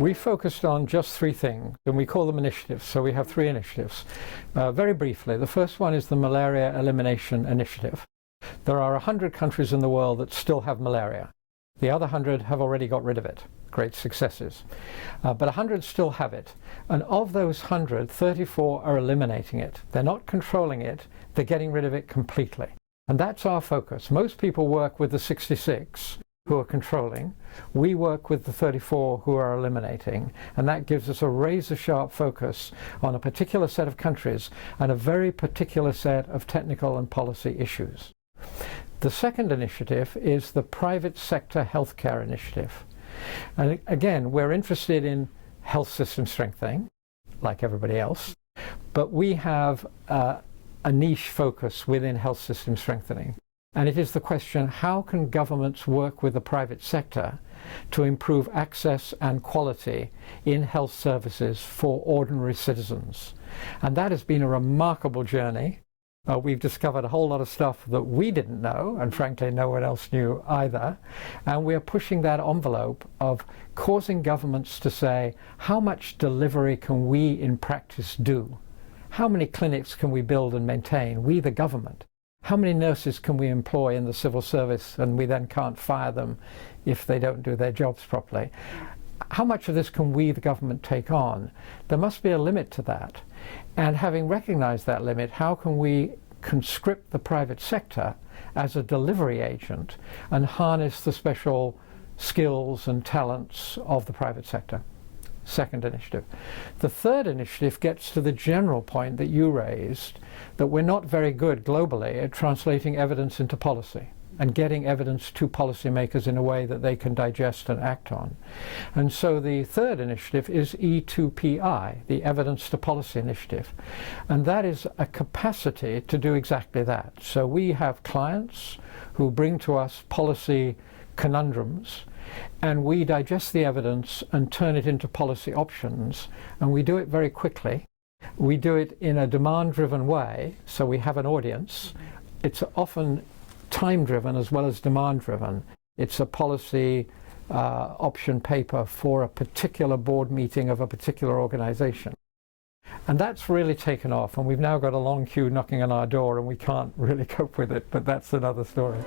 We focused on just three things, and we call them initiatives. So we have three initiatives. Very briefly, the first one is the Malaria Elimination Initiative. There are 100 countries in the world that still have malaria. The other 100 have already got rid of it. Great successes. But 100 still have it. And of those 100, 34 are eliminating it. They're not controlling it, they're getting rid of it completely. And that's our focus. Most people work with the 66 who are controlling. We work with the 34 who are eliminating, and that gives us a razor-sharp focus on a particular set of countries and a very particular set of technical and policy issues. The second initiative is the Private Sector Healthcare Initiative. And again, we're interested in health system strengthening, like everybody else, but we have a niche focus within health system strengthening. And it is the question, how can governments work with the private sector to improve access and quality in health services for ordinary citizens? And that has been a remarkable journey. We've discovered a whole lot of stuff that we didn't know, and frankly no one else knew either. And we're pushing that envelope of causing governments to say, how much delivery can we in practice do? How many clinics can we build and maintain, we the government? How many nurses can we employ in the civil service and we then can't fire them if they don't do their jobs properly? How much of this can we, the government, take on? There must be a limit to that. And having recognized that limit, how can we conscript the private sector as a delivery agent and harness the special skills and talents of the private sector? Second initiative. The third initiative gets to the general point that you raised, that we're not very good globally at translating evidence into policy and getting evidence to policymakers in a way that they can digest and act on. And so the third initiative is E2PI, the Evidence to Policy Initiative. And that is a capacity to do exactly that. So we have clients who bring to us policy conundrums, and we digest the evidence and turn it into policy options, and we do it very quickly. We do it in a demand-driven way, so we have an audience. It's often time-driven as well as demand-driven. It's a policy option paper for a particular board meeting of a particular organization. And that's really taken off, and we've now got a long queue knocking on our door, and we can't really cope with it, but that's another story.